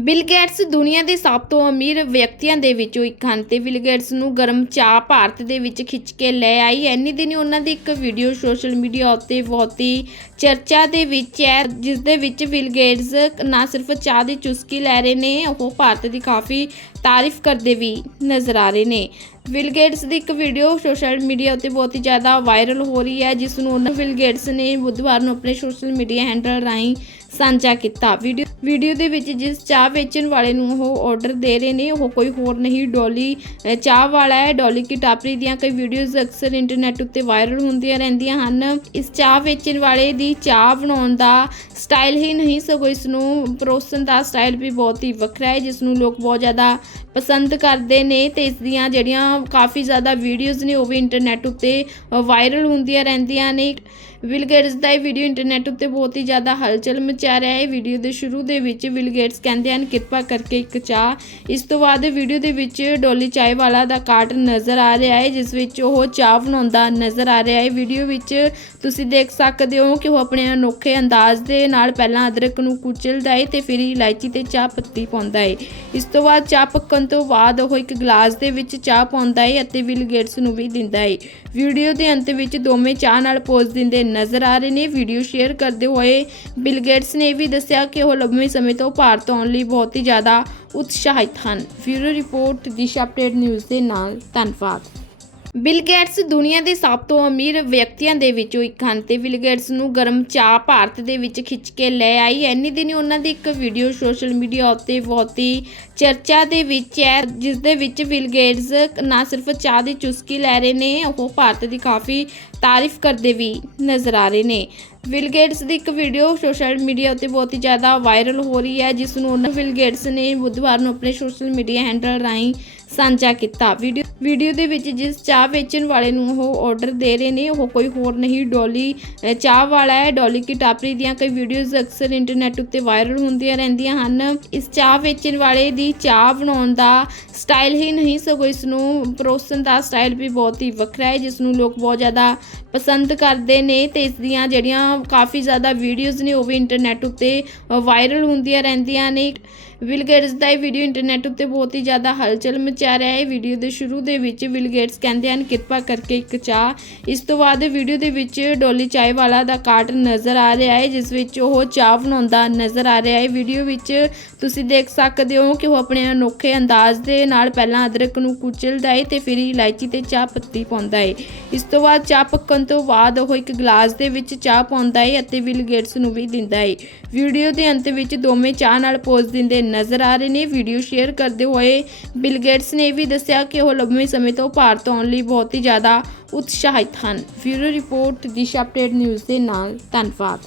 Bill Gates ਦੁਨੀਆ ਦੇ ਸਭ ਤੋਂ ਅਮੀਰ ਵਿਅਕਤੀਆਂ ਦੇ ਵਿੱਚੋਂ ਇੱਕ ਹਨ ਤੇ ਬਿਲ ਗੇਟਸ ਨੂੰ ਗਰਮ ਚਾਹ ਭਾਰਤ ਦੇ ਵਿੱਚ ਖਿੱਚ ਕੇ ਲੈ ਆਈ। ਐਨੀ ਦਿਨੀ ਉਹਨਾਂ ਦੀ ਇੱਕ ਵੀਡੀਓ ਸੋਸ਼ਲ ਮੀਡੀਆ ਉੱਤੇ ਬਹੁਤ ਹੀ ਚਰਚਾ ਦੇ ਵਿੱਚ ਹੈ, ਜਿਸ ਦੇ ਵਿੱਚ ਬਿਲ ਗੇਟਸ ਨਾ ਸਿਰਫ ਚਾਹ ਦੀ ਚੁਸਕੀ ਲੈ ਰਹੇ ਨੇ, ਉਹ ਭਾਰਤ ਦੀ ਕਾਫੀ ਤਾਰੀਫ ਕਰਦੇ ਵੀ ਨਜ਼ਰ ਆ ਰਹੇ ਨੇ। ਵਿਲ ਗੇਟਸ ਦੀ ਇੱਕ ਵੀਡੀਓ ਸੋਸ਼ਲ ਮੀਡੀਆ ਉੱਤੇ ਬਹੁਤ ਹੀ ਜ਼ਿਆਦਾ ਵਾਇਰਲ ਹੋ ਰਹੀ ਹੈ, ਜਿਸ ਨੂੰ ਉਹਨਾਂ ਵਿਲ ਗੇਟਸ ਨੇ ਬੁੱਧਵਾਰ ਨੂੰ ਆਪਣੇ ਸੋਸ਼ਲ ਮੀਡੀਆ ਹੈਂਡਲ ਰਾਹੀਂ ਸਾਂਝਾ ਕੀਤਾ। ਵੀਡੀਓ ਵੀਡੀਓ ਦੇ ਵਿੱਚ ਜਿਸ ਚਾਹ ਵੇਚਣ ਵਾਲੇ ਨੂੰ ਉਹ ਆਰਡਰ ਦੇ ਰਹੇ ਨੇ, ਉਹ ਕੋਈ ਹੋਰ ਨਹੀਂ, ਡੋਲੀ ਚਾਹ ਵਾਲਾ ਹੈ, ਡੋਲੀ ਕੀ ਟਾਪਰੀ ਦੀਆਂ ਕਈ ਵੀਡੀਓਜ਼ ਅਕਸਰ ਇੰਟਰਨੈਟ ਉੱਤੇ ਵਾਇਰਲ ਹੁੰਦੀਆਂ ਰਹਿੰਦੀਆਂ ਹਨ। ਇਸ ਚਾਹ ਵੇਚਣ ਵਾਲੇ ਦੀ ਚਾਹ ਬਣਾਉਣ ਦਾ ਸਟਾਈਲ ਹੀ ਨਹੀਂ, ਸਗੋਂ ਇਸ ਨੂੰ ਪਰੋਸਣ ਦਾ ਸਟਾਈਲ ਵੀ ਬਹੁਤ ਹੀ ਵੱਖਰਾ ਹੈ, ਜਿਸ ਨੂੰ ਲੋਕ ਬਹੁਤ ਜ਼ਿਆਦਾ ਪਸੰਦ ਕਰਦੇ ਨੇ ਤੇ ਇਸ ਦੀਆਂ ਜਿਹੜੀਆਂ ਕਾਫੀ ਜ਼ਿਆਦਾ ਵੀਡੀਓਜ਼ ਨੇ, ਉਹ ਵੀ ਇੰਟਰਨੈਟ ਉੱਤੇ ਵਾਇਰਲ ਹੁੰਦੀਆਂ ਰਹਿੰਦੀਆਂ ਨੇ। ਵਿਲ ਗੇਟਸ ਦਾ ਇਹ ਵੀਡੀਓ ਇੰਟਰਨੈਟ ਉੱਤੇ ਬਹੁਤ ਹੀ ਜ਼ਿਆਦਾ ਹਲਚਲ ਮਚਾ ਰਿਹਾ ਹੈ। ਵੀਡੀਓ ਦੇ ਸ਼ੁਰੂ ਦੇ ਵਿੱਚ ਵਿਲ ਗੇਟਸ ਕਹਿੰਦੇ ਹਨ, ਕਿਰਪਾ ਕਰਕੇ ਇੱਕ ਚਾਹ। ਇਸ ਤੋਂ ਬਾਅਦ ਵੀਡੀਓ ਦੇ ਵਿੱਚ ਡੋਲੀ ਚਾय ਵਾਲਾ ਦਾ ਕਾਰਟ ਨਜ਼ਰ ਆ ਰਿਹਾ ਹੈ, ਜਿਸ ਵਿੱਚ ਉਹ ਚਾਹ ਬਣਾਉਂਦਾ ਨਜ਼ਰ ਆ ਰਿਹਾ ਹੈ। ਵੀਡੀਓ ਵਿੱਚ ਤੁਸੀਂ ਦੇਖ ਸਕਦੇ ਹੋ ਕਿ ਉਹ ਆਪਣੇ ਅਨੋਖੇ ਅੰਦਾਜ਼ ਦੇ ਨਾਲ ਪਹਿਲਾਂ ਅਦਰਕ ਨੂੰ ਕੁਚਲਦਾ ਹੈ ਤੇ ਫਿਰ ਇਲਾਇਚੀ ਤੇ ਚਾਹ ਪੱਤੀ ਪਾਉਂਦਾ ਹੈ। ਇਸ ਤੋਂ ਬਾਅਦ ਚਾਹ ਪੱਕਣ ਤੋਂ ਬਾਅਦ ਉਹ ਇੱਕ ਗਲਾਸ ਦੇ ਵਿੱਚ ਚਾਹ ਪਾਉਂਦਾ ਹੈ ਅਤੇ ਵਿਲ ਗੇਟਸ ਨੂੰ ਵੀ ਦਿੰਦਾ ਹੈ ਵੀਡੀਓ ਦੇ ਅੰਤ ਵਿੱਚ ਦੋਵੇਂ ਚਾਹ ਨਾਲ ਪੋਜ਼ ਦਿੰਦੇ ਨਜ਼ਰ ਆ ਰਹੇ ਨੇ। ਵੀਡੀਓ ਸ਼ੇਅਰ ਕਰਦੇ ਹੋਏ ਬਿਲ ਗੇਟਸ ਨੇ ਇਹ ਵੀ ਦੱਸਿਆ ਕਿ ਉਹ ਲੰਮੇ ਸਮੇਂ ਤੋਂ ਭਾਰਤ ਆਉਣ ਲਈ ਬਹੁਤ ਹੀ ਜ਼ਿਆਦਾ ਉਤਸ਼ਾਹਿਤ ਹਨ। ਫਿਊਰੋ ਰਿਪੋਰਟ, ਦਿਸ਼ਾ ਅਪਡੇਟ ਨਿਊਜ਼ ਦੇ ਨਾਲ। ਧੰਨਵਾਦ। ਬਿਲ ਗੇਟਸ ਦੁਨੀਆ ਦੇ ਸਭ ਤੋਂ ਅਮੀਰ ਵਿਅਕਤੀਆਂ ਦੇ ਵਿੱਚੋਂ ਇੱਕ ਹਨ ਤੇ ਬਿਲ ਗੇਟਸ ਨੂੰ ਗਰਮ ਚਾਹ ਭਾਰਤ ਦੇ ਵਿੱਚ ਖਿੱਚ ਕੇ ਲੈ ਆਈ। ਐਨੀ ਦਿਨੀ ਉਹਨਾਂ ਦੀ ਇੱਕ ਵੀਡੀਓ ਸੋਸ਼ਲ ਮੀਡੀਆ ਉੱਤੇ ਬਹੁਤ ਹੀ ਚਰਚਾ ਦੇ ਵਿੱਚ ਹੈ, ਜਿਸ ਦੇ ਵਿੱਚ ਬਿਲ ਗੇਟਸ ਨਾ ਸਿਰਫ ਚਾਹ ਦੀ ਚੁਸਕੀ ਲੈ ਰਹੇ ਨੇ, ਉਹ ਭਾਰਤ ਦੀ ਕਾਫੀ ਤਾਰੀਫ ਕਰਦੇ ਵੀ ਨਜ਼ਰ ਆ ਰਹੇ ਨੇ। ਵਿਲ ਗੇਟਸ ਦੀ ਇੱਕ ਵੀਡੀਓ ਸੋਸ਼ਲ ਮੀਡੀਆ ਉੱਤੇ ਬਹੁਤ ਹੀ ਜ਼ਿਆਦਾ ਵਾਇਰਲ ਹੋ ਰਹੀ ਹੈ, ਜਿਸ ਨੂੰ ਉਹਨਾਂ ਬਿਲ ਗੇਟਸ ਨੇ ਬੁੱਧਵਾਰ ਨੂੰ ਆਪਣੇ ਸੋਸ਼ਲ ਮੀਡੀਆ ਹੈਂਡਲ ਰਾਹੀਂ ਸਾਂਝਾ ਕੀਤਾ। ਵੀਡੀਓ ਵੀਡੀਓ ਦੇ ਵਿੱਚ ਜਿਸ ਚਾਹ ਵੇਚਣ ਵਾਲੇ ਨੂੰ ਉਹ ਆਰਡਰ ਦੇ ਰਹੇ ਨੇ, ਉਹ ਕੋਈ ਹੋਰ ਨਹੀਂ, ਡੋਲੀ ਚਾਹ ਵਾਲਾ ਹੈ, ਡੋਲੀ ਕੀ ਟਾਪਰੀ ਦੀਆਂ ਕਈ ਵੀਡੀਓਜ਼ ਅਕਸਰ ਇੰਟਰਨੈਟ ਉੱਤੇ ਵਾਇਰਲ ਹੁੰਦੀਆਂ ਰਹਿੰਦੀਆਂ ਹਨ। ਇਸ ਚਾਹ ਵੇਚਣ ਵਾਲੇ ਦੀ ਚਾਹ ਬਣਾਉਣ ਦਾ ਸਟਾਈਲ ਹੀ ਨਹੀਂ, ਸਗੋਂ ਇਸ ਨੂੰ ਪਰੋਸਣ ਦਾ ਸਟਾਈਲ ਵੀ ਬਹੁਤ ਹੀ ਵੱਖਰਾ ਹੈ, ਜਿਸ ਨੂੰ ਲੋਕ ਬਹੁਤ ਜ਼ਿਆਦਾ ਪਸੰਦ ਕਰਦੇ ਨੇ ਤੇ ਇਸ ਦੀਆਂ ਜਿਹੜੀਆਂ ਕਾਫੀ ਜ਼ਿਆਦਾ ਵੀਡੀਓਜ਼ ਨੇ, ਉਹ ਵੀ ਇੰਟਰਨੈਟ ਉੱਤੇ ਵਾਇਰਲ ਹੁੰਦੀਆਂ ਰਹਿੰਦੀਆਂ ਨੇ। ਵਿਲ ਗੇਟਸ ਦਾ ਇਹ ਵੀਡੀਓ ਇੰਟਰਨੈਟ ਉੱਤੇ ਬਹੁਤ ਹੀ ਜ਼ਿਆਦਾ ਹਲਚਲ ਮਚਾ ਰਿਹਾ ਹੈ। ਵੀਡੀਓ ਦੇ ਸ਼ੁਰੂ ਦੇ ਵਿੱਚ ਵਿਲ ਗੇਟਸ ਕਹਿੰਦੇ ਹਨ, ਕਿਰਪਾ ਕਰਕੇ ਇੱਕ ਚਾਹ। ਇਸ ਤੋਂ ਬਾਅਦ ਵੀਡੀਓ ਦੇ ਵਿੱਚ ਡੋਲੀ ਚਾय ਵਾਲਾ ਦਾ ਕਾਰਟ ਨਜ਼ਰ ਆ ਰਿਹਾ ਹੈ, ਜਿਸ ਵਿੱਚ ਉਹ ਚਾਹ ਬਣਾਉਂਦਾ ਨਜ਼ਰ ਆ ਰਿਹਾ ਹੈ। ਵੀਡੀਓ ਵਿੱਚ ਤੁਸੀਂ ਦੇਖ ਸਕਦੇ ਹੋ ਕਿ ਉਹ ਆਪਣੇ ਅਨੋਖੇ ਅੰਦਾਜ਼ ਦੇ ਨਾਲ ਪਹਿਲਾਂ ਅਦਰਕ ਨੂੰ ਕੁਚਲਦਾ ਹੈ ਤੇ ਫਿਰ ਇਲਾਇਚੀ ਤੇ ਚਾਹ ਪੱਤੀ ਪਾਉਂਦਾ ਹੈ ਇਸ ਤੋਂ ਬਾਅਦ ਚਾਹ ਪੱਕਣ ਤੋਂ ਬਾਅਦ ਉਹ ਇੱਕ ਗਲਾਸ ਦੇ ਵਿੱਚ ਚਾਹ ਪਾਉਂਦਾ ਹੈ ਅਤੇ ਵਿਲ ਗੇਟਸ ਨੂੰ ਵੀ ਦਿੰਦਾ ਹੈ ਵੀਡੀਓ ਦੇ ਅੰਤ ਵਿੱਚ ਦੋਵੇਂ ਚਾਹ ਨਾਲ ਪੋਜ਼ ਦਿੰਦੇ ਨਜ਼ਰ ਆ ਰਹੇ ਨੇ ਵੀਡੀਓ ਸ਼ੇਅਰ ਕਰਦੇ ਹੋਏ ਬਿਲ ਗੇਟਸ ਨੇ ਇਹ ਵੀ ਦੱਸਿਆ ਕਿ ਉਹ ਲੰਮੇ ਸਮੇਂ ਤੋਂ ਭਾਰਤ ਆਉਣ ਲਈ ਬਹੁਤ ਹੀ ਜ਼ਿਆਦਾ ਉਤਸ਼ਾਹਿਤ ਹਨ। ਫਿਊਰੋ ਰਿਪੋਰਟ ਦਿਸ਼ਾ ਅਪਡੇਟ ਨਿਊਜ਼ ਦੇ ਨਾਲ, ਧੰਨਵਾਦ।